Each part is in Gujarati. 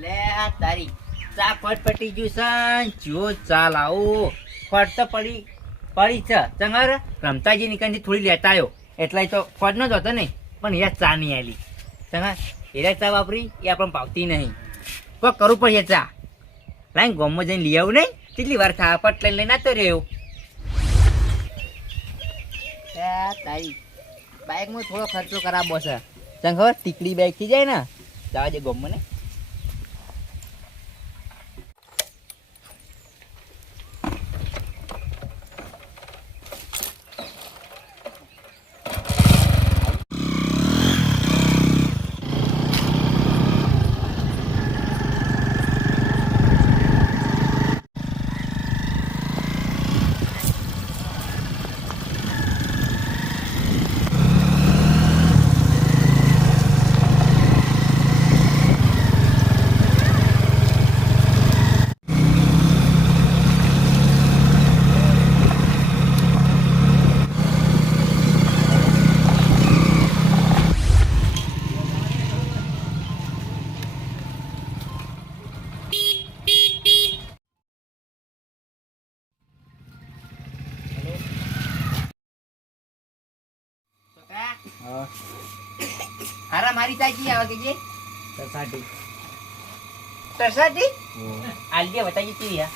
લે આ તારી ચા ફટફટી ગયું છે જો ચા લાવો ફટ તો પડી છે ચંગર રમતાજી નીકળથી થોડી લેતા આવ્યો એટલે તો ફટ નો જ હતો નહીં પણ યાર ચા નહીં આવેલી ચંગર એરા ચા વાપરી એ આપણને ભાવતી નહીં કોઈ કરવું પડે ચા લાઈને ગામમાં જઈને લઈ આવું નહીં કેટલી વાર થા પટ લઈને નાતો રહ્યો તારી બાઇકમાં થોડો ખર્ચો કરાવવો છે તને ખબર ટીકડી બાઇક થી જાય ને જવા દે ગામમાં ને હારા મારી ચાચી આવે કે તરસાટી આલિયા બતાવી તી યા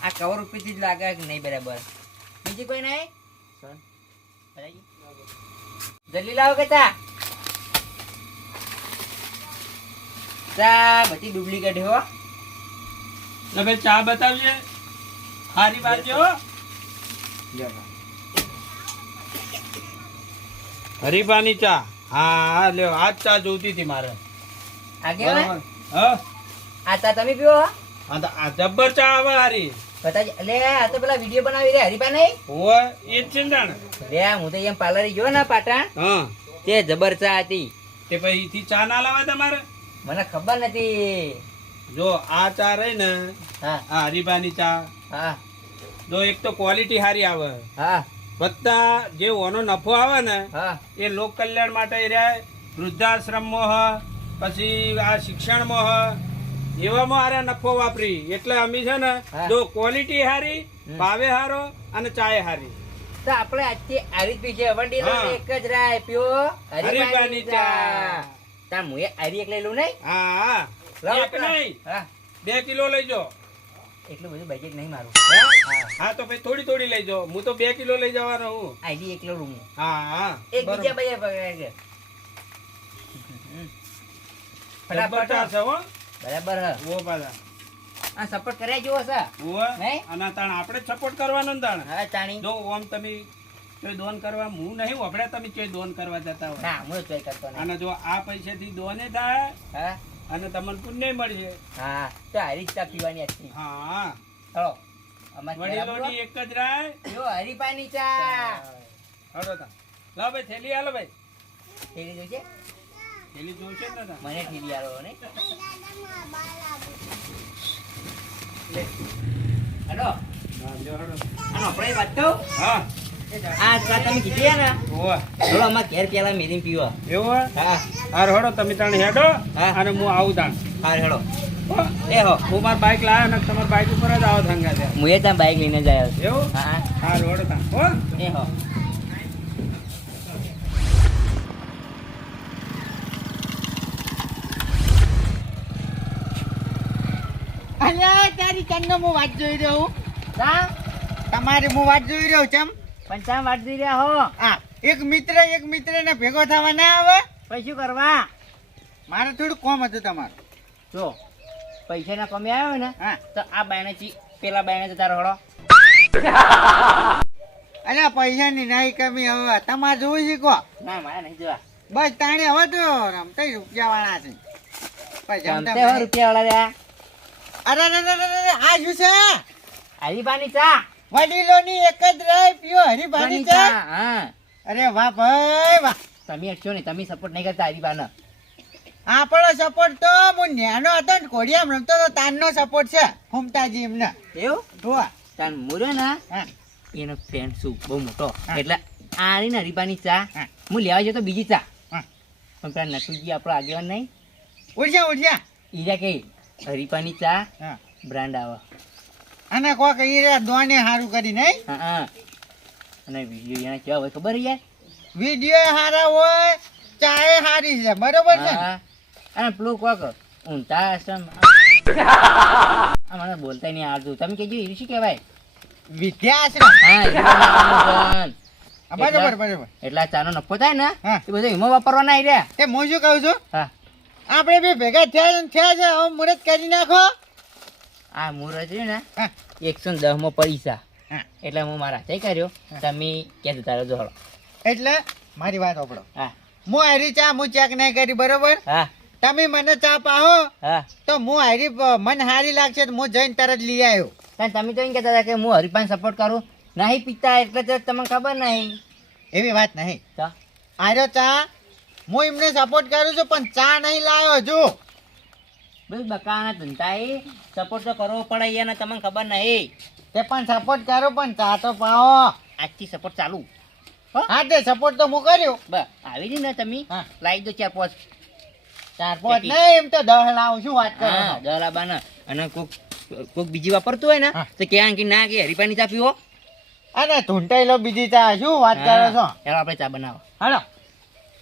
આ કવર ઉપરથી જ લાગે કે નહીં બરાબર બીજી કોઈ નહીં જલ્દી લાવો કે ચા બધી ડુપ્લિકેટ હો તો ભાઈ ચા બતાવજે હારી બાજુ હરીબાની ચા હા લ્યો આ ચા જોતી હતી મારે આગેવાન હા આ ચા તમે પીવો આ જબ્બર ચા આવે હારી બતાજી લે આ તો પેલા વિડિયો બનાવી રે હરીબા નહીં ઓય એ જ છે ને લે હું તો એમ પાર્લર ગયો ને પાટણ હા તે જબર ચા હતી તે પછી થી ચા ના લાવે તમારે મને ખબર નથી જો આ ચા રહી ને હા આ હરીબાની ચા હા જો એક તો ક્વોલિટી સારી આવે હા બધા જે ઓનો નફો આવે ને હા એ લોક કલ્યાણ માટે રહ્યા વૃદ્ધાશ્રમમાં હ પછી આ શિક્ષણમાં હ એવામાં આરે નફો વાપરી એટલે અમે છે ને જો ક્વોલિટી હારી ભાવે હારો અને ચાય હારી તો આપણે આજથી આરી પી છે વંડી લો એક જ રાય પીઓ હરીબાની ચા તા મુએ આરી એક લઈ લઉં નહીં હા એક નહીં હા 2 કિલો લઈ જો એટલું બધું બજેટ નહીં મારું હા તો ભાઈ થોડી થોડી લઈ જાઓ હું તો 2 કિલો લઈ જવાનો હું આઈડી એકલો રૂમ હા હા એક બીજા બજાર પકડાય છે ફટાફટ છે હો બરાબર હ ઓ પાછા આ સપોર્ટ કર્યા જેવો છે ઓ અને તાણ આપણે સપોર્ટ કરવાનો ને તાણ હા તાણી જો ઓમ તમે કોઈ દોન કરવા હું નહીં વપડે તમે કોઈ દોન કરવા જતા હોય ના હું ચોય કરતો નહીં અને જો આ પૈસેથી દોને થાય હા અને તમને પુણ્ય મળશે હા તો હરી ચા પીવાની હતી હા હળો અમાર વડીલોની એક જ રાય જો હરીપાની ચા હળો તા લાવ ભાઈ થેલી આલો ભાઈ થેલી જોજે થેલી જોશે ને તા મને થેલી આલો ને હેલો હા જો હળો આનો આપણે વાત તો હા આ ચા તમે કીધી ને ઓવા હળો અમાર ઘેર પેલા મેરીન પીવો એવું હા હાર હળો તમે તાણ હેડો હા. અને હું આવું તાણ હાર હેડો હો. એ હો હું માર બાઈક લાવ્યો ને તમાર બાઈક ઉપર જ આવો થંગા છે હું એ ત્યાં બાઈક લઈને જાય એવું હા હા હળો તાણ હો એ હો અલ્યા તારી કન્નો હું વાત જોઈ રહ્યો હું કા તમારી હું વાત જોઈ રહ્યો ચમ પણ ચા વાટ દઈ રહ્યા હો આ એક મિત્ર ને ભેગો થવા ના આવે પછી શું કરવા મારે થોડું કોમ હતું તમારું જો પૈસા ના કમી આવ્યો ને હા તો આ બાયણે પેલા બાયણે જતા રહો અલ્યા પૈસાની નહીં કમી હવે તમારે જોવું છે કો ના મારે નહીં જોવા બસ તાણે હવે તો રમતા રૂપિયા વાળા છે પછી જમતે હો રૂપિયા વાળા રહ્યા અરે આ શું છે હરીબાની ચા વડીલોની એક જ રહી પીઓ હરીભાની ચા હા અરે વાહ ભાઈ વાહ તમે છો ને તમે સપોર્ટ નહીં કરતા હરીબાને આપણો સપોર્ટ તો હું ન્યાનો હતો ને કોડિયામ રમતો તો તાનનો સપોર્ટ છે હુમતાજી એમને એવું જોવા તાન મુર્યો ને હા એનો ફેન શું બહુ મોટો એટલે આરી ને હરીબાની ચા હા. હું લેવા જતો બીજી ચા પણ પેલા નટુજી આપણો આગેવાન નહીં ઉઠ્યા ઈરા કે હરીપાની ચા હા બ્રાન્ડ આવે અને કોક ઈ રે દોને હારું કરી નહીં હા હા અને વિડીયો એના કેવા હોય ખબર યાર વિડિયો હારા હોય ચાય હારી છે બરોબર છે ને? હા અને પેલું કોક ઊંધા આશ્રમ આ મને બોલતા નહીં આવડતું તમે કહેજો એ શું કહેવાય વિદ્યાશ્રમ હા જીવન. હા, બરોબર બરોબર એટલે આ ચાનો નફો થાય ને હા. એ બધો એમાં વાપરવાના આવી રહ્યા તે હું શું કહું છું હા આપણે બે ભેગા થયા છે હવે મુહૂર્ત કરી નાખો આ મુહૂર્ત છે ને હા 110 પૈસા હા એટલે હું મારા હાથે કર્યો તમે ક્યાં જતા રહેજો હળો એટલે મારી વાત સાંભળો હા હું હારી ચા હું ચેક નહીં કરી બરોબર હા તમે મને ચા પાહો હા તો હું હારી મને હારી લાગશે તો હું જઈને તરત લઈ આવ્યો કારણ તમે તો એમ કહેતા હતા કે હું હરિપાન સપોર્ટ કરું નહીં પીતા એટલે તો તમને ખબર નહીં એવી વાત નહીં તો આર્યો ચા હું એમને સપોર્ટ કરું છું પણ ચા નહીં લાવ્યો હજુ બસ બકાના ધંધા એ સપોર્ટ તો કરવો પડે એને તમને ખબર નહીં તે પણ સપોર્ટ કરો પણ ચા તો પાહો આજથી સપોર્ટ ચાલુ હા તે સપોર્ટ તો હું કર્યો બસ આવી રહી ને તમે હા. લાવી દો 4-5 ચાર પાંચ નહીં એમ તો 10 લાવું શું વાત કરો હા દલાબાના અને કોક બીજી વાપરતું હોય ને હા. તો ક્યાં કે ના કે હરિપાની ચા પીવો અને ઢૂંઢાઈ લો બીજી ચા શું વાત કરો છો ચાલો આપણે ચા બનાવો હાલો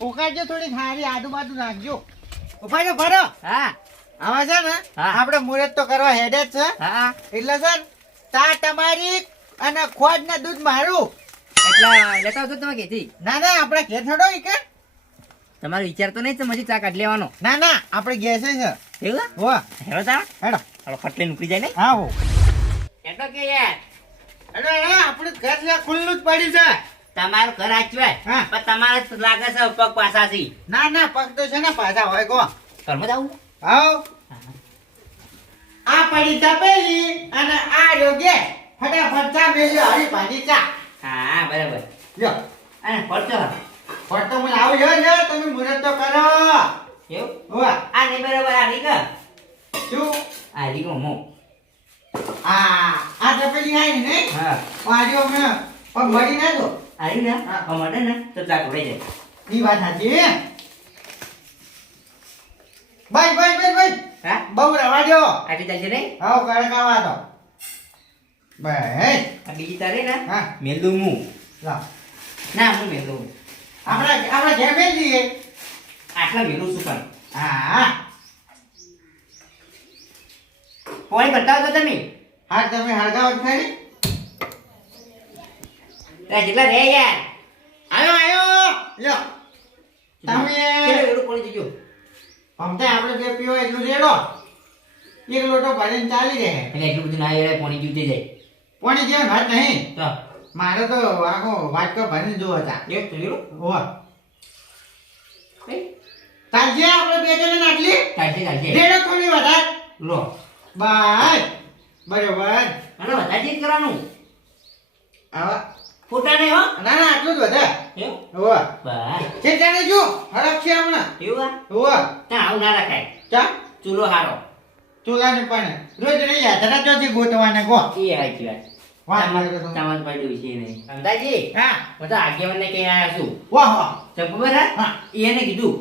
ઉકાળજો થોડી સારી આજુબાજુ નાખજો ઉપાડો ભરો હા આવા છે ને હા. આપણે મુહૂર્ત તો કરવા હેડે જ છે હા એટલે છે ને ચા તમારી અને ખોજ ને દૂધ મારું એટલે લેતા આવજો તમે કેથી ના ના આપણે ઘેર થોડો ઈ કે તમારો વિચાર તો નહીં સમજી ચા કાઢી લેવાનો ના ના આપણે ગેસે છે એવું હો હેરો ચા હેડો હાલો ફટલે નીકળી જાય ને હા હો હેડો કે યાર હેડો હેડો આપણું ઘર છે ખુલ્લું જ પડ્યું છે તમારું ઘર આચવાય હા. પણ તમારે તો લાગે છે પગ પાછા છે ના ના પગ તો છે ને પાછા હોય કો ઘરમાં જાવું આવ આ પડી તપેલી અને આ યોગે ફટાફટ ચા મેલ્યો હરી ભાજી ચા હા બરાબર લ્યો અને પડતો ફટ તો હું આવું જો તમે મુહૂર્ત તો કરો એવું હોવા આ નહીં બરાબર આ નહીં કે શું આ રીગો મો આ તપેલી આઈ ને હા પાડ્યો હમણાં પગ મળી ના તો આ રીને હા. અમારે ને તો ચા ખોડાઈ જાય ઈ વાત સાચી ભાઈ હા બહુ રવા દો આટલી ચાલશે નહીં હાવ કડકાવા તો ભાઈ આ બીજી તારે ને હા મેલદું હું લાવ ના હું મેલદું આપણે ઘેર મેલ દઈએ આટલા મેલું શું પણ હા પોણી બતાવો તો તમે હા તમે હળગાવો જ ખરી જેટલા રે યાર આયો લ્યો તમે કેટલું એવડું પોણી જજો અમતે આપણે જે પીવો એટલું રેડો એક લોટો ભરીને ચાલી રહે એટલે એટલું બધું ના એવડે પોણી જીવતી જાય પોણી જેમ વાત નહીં તો મારે તો આખો વાટકો ભરીને જોવો હતા એક તો એવડું ઓહ ચાલશે આપણે બે જણ નાખલી ચાલશે રેડો થોડી વધાર લો બાય બરોબર અને વધારે જ કરવાનું આવા ફોટા નહીં હો ના ના આટલું જ વધાર એવું ઓહ બસ છે જાણે જો હરખ છે હમણાં એવું આ ઓહ ત્યાં આવું ના રખાય ચા ચૂલો હારો ચૂલાને પણ રોજ રહી યાત્રા ચોથી ગોતવાને કહો એ હાચી વાત વાત કરો તો. તમારે ભાઈ જોઈ છે નહીં અંદાજી હા હું તો આગેવાનને કઈ આવ્યા છું વાહ વાહ તો ખબર હે હા. એને કીધું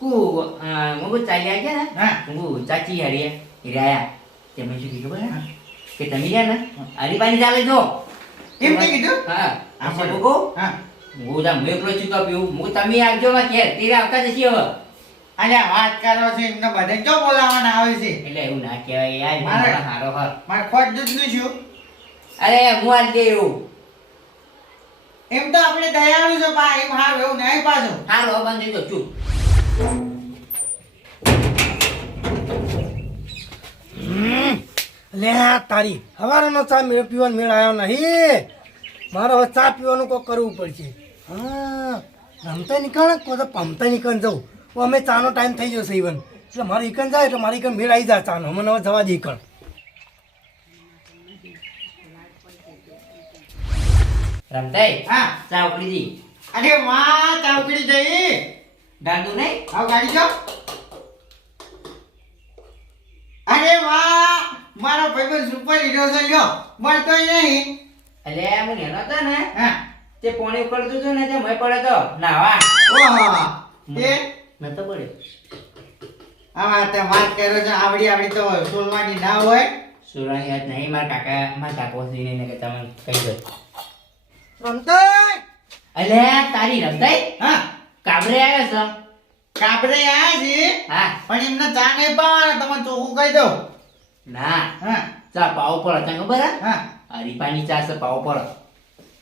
હું ચાલી આવ્યા છે ને હા હું ચાચી હારી રહ્યા તેમને શું કીધું ખબર હે કે તમે છે ને હરીબાની ચાલે જો કેમ તે કીધું હા હા, આપણે બોલો. મૂકો હા હું જા મેકલો છું તો પીવું હું તમે આવજો માં ઘેર તેરે આવતા જશે હવે અલ્યા વાત કરો છો એમને બધાને જો બોલાવવાના આવે છે એટલે એવું ના કહેવાય યાર મારે- મારો હારો હર મારે ખોટ દૂધનું શું અરે હું આજ દે એવું એમ તો આપણે દયાળુ છો પા એમ હાવ એવું નહીં પાછું હારો બંધ થઈ ચૂપ લે તારી હવારનો ચા મેળ પીવાનો મેળ આવ્યો નહીં મારે હવે ચા પીવાનું કોઈ કરવું પડશે હા રમતા નીકળ કોઈ તો પમતા નીકળ જવું તો અમે ચાનો ટાઈમ થઈ જશે ઇવન એટલે મારે ઈકણ જાય એટલે મારે ઈકણ મેળ આવી જાય ચાનો મને હવે જવા દે ઈકણ રમતાઈ હા ચા ઉકળી દી અરે વાહ ચાવકડી જઈ ગાંડું નહીં આવ ગાડી જો અરે વાહ મારો ભાઈબંધ સુપર હીરો છે લ્યો મળતોય નહીં એટલે હું નેનો હતો ને હા તે પોણી ઉકળતું હતું ને તે મય પડે તો નાવા ઓહો તે નતો પડ્યો. હા તે વાત કર્યો છે આવડી તો સોલવાની ના હોય. સુરાની યાદ નહીં, મારા કાકો ને કે તમને કહી દો. રમતાઈ અલે તારી રમતાઈ હા કાબરે આવ્યો છો. કાબરે આયા છે હા પણ એમને ચા નહીં પાવાનો તમે ચોખ્ખું કહી દો. ના હા ચા પાવો પડે તને ખબર હે? હા હરીફાની ચા છે પાવો પડે.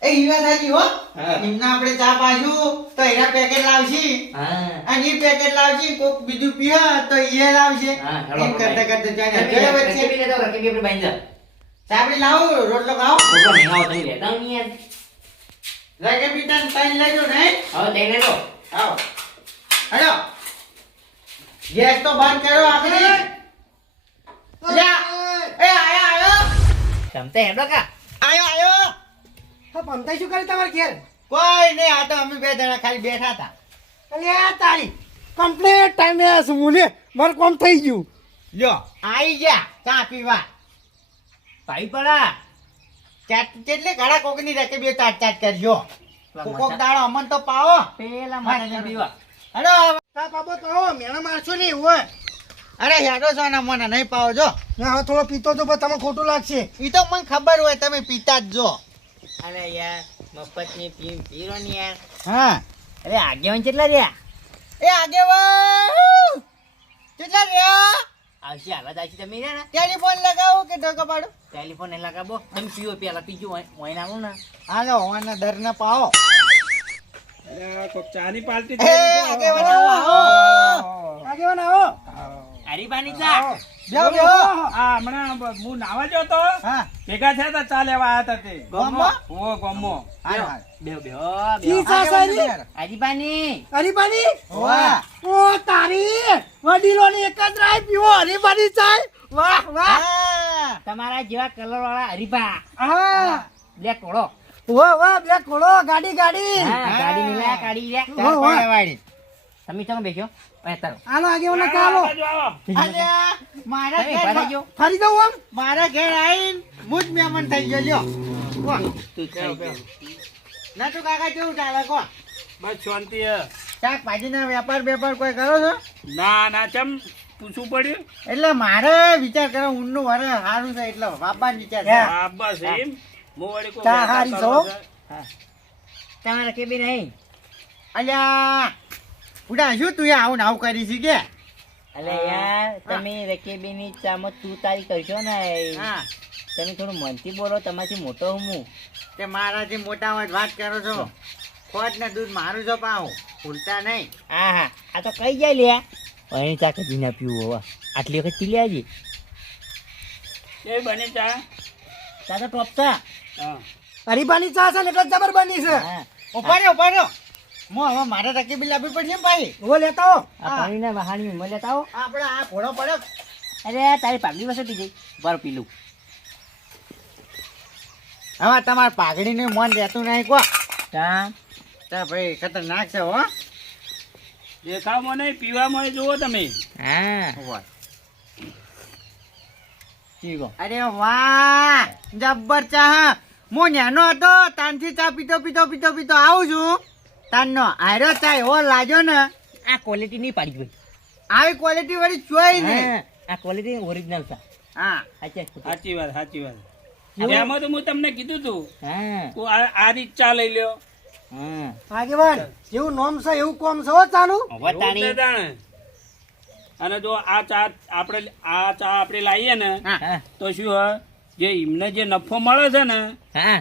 એ ઈવા થાજી હો હા. એમને આપણે ચા પાછું તો એના પેકેટ લાવશી હા અને એ પેકેટ લાવશી કોક બીજું પીએ તો એ લાવશે હા, હેલો, એમ કરતા કરતા જાણે રકેબી જોડે વચ્ચે રકેબી લેતો, રકેબી આપણે બાંધી દો. સાબડી લાવો રોટલો ખાઓ ખોટો નહીં આવો તમે લેતા આવો ને યાર. લાગે બીટા ટાઈમ લેજો નહીં હવે તઈ લેતો. આવો હેલો ગેસ તો બંધ કરો આખરી લ્યા એ આયો જમતે હેડો કા. આયો હા પમતાઈ શું કરે તમારે ઘેર કોઈ નહીં આ તો અમે બે જણા ખાલી બેઠા હતા અલ્યા તારી કમ્પ્લીટ ટાઈમે આસુ મુલે મારું કામ થઈ ગયું લ્યો આઈ ગયા ચા પીવા પાઈ પડા. કેટલી ઘડા કોકની રકે બે ચાટ ચાટ કરજો કોક દાડો અમન તો પાવો પેલા મારે પીવા. હેલો તા બાબો તો મેણા મારશો ને હોય અરે હેડો છો ને મને નહીં પાવો જો ના હવે થોડો પીતો તો પણ તમને ખોટું લાગશે ઈ તો મને ખબર હોય તમે પીતા જ જો અરે યાર મફતની પીરો ને યાર. હા અરે આગેવાન કેટલા રહ્યા? એ આગેવાન કેટલા રહ્યા આવશે હાલત આવશે તમે રહ્યા ને ટેલિફોન લગાવો કે ધક્કો પાડો ટેલિફોન ને લગાવો. તમે પીવો પેલા પીજો ઓય આવો ને. હાલો હોવાના દર ના પાવો અરે કોક ચાની પાર્ટી એ આગેવાન આવો આગેવાન આવો હરીફાની ચા. બેહો બેહો આ હમણાં હું નાવા ગયો તો હા ભેગા થયા હતા ચા લેવા આવ્યા હતા તે ગોમો ઓ ગમો હાલ હાલ બેહો બેહો કી બેહો. ચા સારી હરીફાની. હરીબાની વાહ ઓ તારી વડીલોની એક જ રાય પીવો હરીબાની ચાય વાહ વાહ હા તમારા જેવા કલર વાળા હરીફા. હા બ્લેક ઘોડો. વાહ વાહ બે ખોળો ગાડી ગાડી હા ગાડી મિલા ગાડી લે. ચાર પાયા વાળી તમે તમે બેસ્યો અહીંયા તારો. આલો આગેવાન ચાલો આ બાજુ આવો. અલ્યા મારા તમે ઘેર ભરાઈ ગયો. ફરી દઉં આમ મારા ઘેર આવીને હું જ મહેમાન થઈ ગયો લ્યો વાહ તું થઈ ગયો. ના તું કાકા કેવું ચાલે કો બસ શાંતિ હે. શાકભાજીના વેપાર કોઈ કરો છો ના ના ચમ પૂછવું પડ્યું એટલે મારે વિચાર કરો ઊનનું વરે સારું છે એટલે બાપાનો વિચાર છે. હે. હા બસ એમ હું વળી કોઈ ચા વેપાર હારી કરવો છો? છે. તમારે કેબી નહીં. અલ્યા ઉડા શું તું આવું ને આવું કરી છે કે અલે યાર તમે રકેબીની ચામાં તું તારી કરશો ને હા તમે થોડું મનથી બોલો. તમારથી મોટો હું. તે મારાથી મોટા હોય વાત કરો છો ખોટ ને દૂધ મારું છો પાઉં ભૂલતા નહીં હા હા આ તો કઈ જાય લ્યા. અહીં ચા કદી ના પીવું હવે. આટલી વખત પી લ્યા કેવી બની ચા ચા તો ટોપ છે. હા હરીબાની ચા છે ને એટલે જબર બની છે હા ઉભા રહ્યો હું હવે મારે રકીબી લાવવી પડશે ને ભાઈ ઓ લેતા હો આ પાણીના વહાણી ઉંમર લેતા આવો. આપણે આ ઘોડો પડ્યો અરે તારી પાઘડી વસે પી જઈ બાર પીલું. હવે તમારે પાઘડીનું મન રહેતું નહીં કો તા તા ભાઈ ખતરનાક છે હો દેખાવમાં નહીં પીવામાં જુઓ તમે હા ચીગો. અરે વાહ જબ્બર ચા હું નેનો હતો તાનથી ચા પીતો આવું છું તાનનો આયરો ચા એવો લાગ્યો ને આ ક્વોલિટી નહીં પાડી ભાઈ. આવી ક્વોલિટી વાળી જોઈ ને હા, આ ક્વોલિટી ઓરિજિનલ છે. હા સાચી વાત એમાં તો હું તમને કીધું તું હા આ રીત ચા લઈ લ્યો હા આગેવાન જેવું નોમ છે એવું કોમ છે હો ચાનું હવે એવું જ તારી ને તાણે. અને જો આ ચા આપણે લાવીએ ને હા તો શું હોય જે એમને જે નફો મળે છે ને હા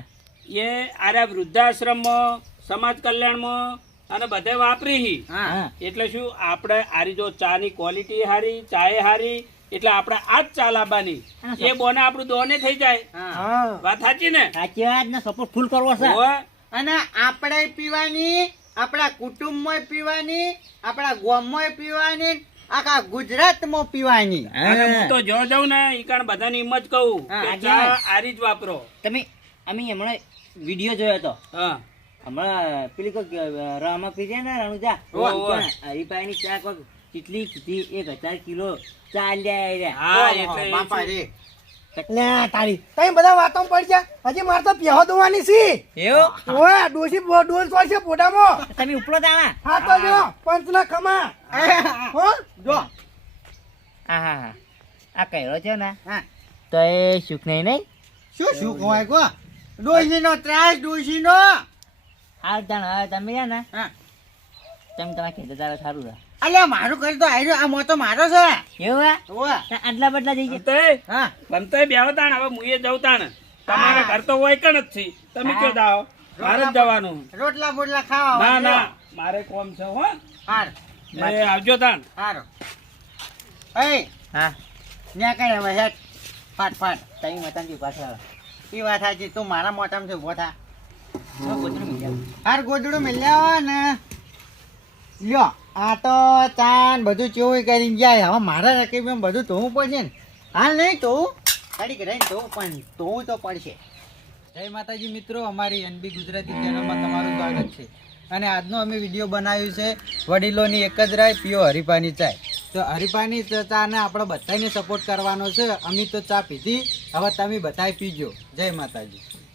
એ આરા વૃદ્ધાશ્રમમાં સમાજ કલ્યાણમાં અને બધે વાપરી હી. હા હા એટલે શું આપણે આરી જો ચાની ક્વોલિટી હારી ચાય હારી એટલે આપણે આ જ ચા લાવવાની એ બોને આપણું દોને થઈ જાય. હા હા વાત સાચી ને સાચી વાત ને સપોર્ટ ફૂલ કરવો છે. હોવે. અને આપણે પીવાની આપણા કુટુંબમાં પીવાની આપણા ગામમાં પીવાની આખા ગુજરાતમાં પીવાની અને હું તો જો જાઉં ને ઈ કારણ બધાની હિંમત કહું હા, કે આજે ચા આરી જ વાપરો. તમે અમે હમણાં વિડીયો જોયો હતો. હા હમણાં પેલી કોઈ રામા પીધે ને રણુજા હરીભાઈની ચા કોઈ કેટલી કીધી 1000 કિલો ચા લ્યા હા ઓહો, એટલે એ બાપા શું? રે લે તારી તમે બધા વાતો પડી ગયા હજી મારે તો પ્યાહો દોવાની છે એવું ઓય ડોસી ડોલ ચોર છે પોટામાં તમે ઉપલો દાવા હા તો જો પંચના ખમા હો જો હા હા હા આ કહેલો છે ને હા તો એ સુખ નહીં શું શું કહેવાય કો ડોશીનો ત્રાસ ડોશીનો હાલ જાણ હવે તમે રહ્યા ને હા તમે તમારા ખેતર તારે સારું રહે અલ્યા મારું કરી તો આવ્યો આ મોતો મારો છે એવું હે ઓવા આટલા બદલા જઈ ગયા બનતાય હા બનતાય બેહો તાણ હવે મુએ જઉં તાણ તમારા ઘર તો હોય કણ જ છે તમે કયો દાઓ મારે જ જવાનું રોટલા બોટલા ખાવા ના ના મારે કોમ છે હો હાર એ આવજો તાણ હારો એ હા ન્યા કઈ હવે હેઠ ફાટ ફાટ તમે મતાજી પાછળ ઈ વાત સાચી તું મારા મોટામાં છે ઉભો થા ગોદડું મિલ્યા હાર ગોદડું મિલ્યા ને લ્યો આ તો ચાન બધું ચોવી કરીને જાય હવે મારા રકીબમાં બધું ધોવું પડશે ને હાલ નહીં ધોવું ગાડી કઢાઈને ધોવું પણ ધોવું તો પડશે જય માતાજી મિત્રો અમારી એનબી ગુજરાતી ચેનલમાં તમારું સ્વાગત છે અને આજનો અમે વિડીયો બનાવ્યું છે વડીલોની એક જ રાય પીઓ હરીફાની ચાય તો હરીફાની ચાને આપણે બધાને સપોર્ટ કરવાનો છે અમે તો ચા પીધી હવે તમે બધાય પીજો જય માતાજી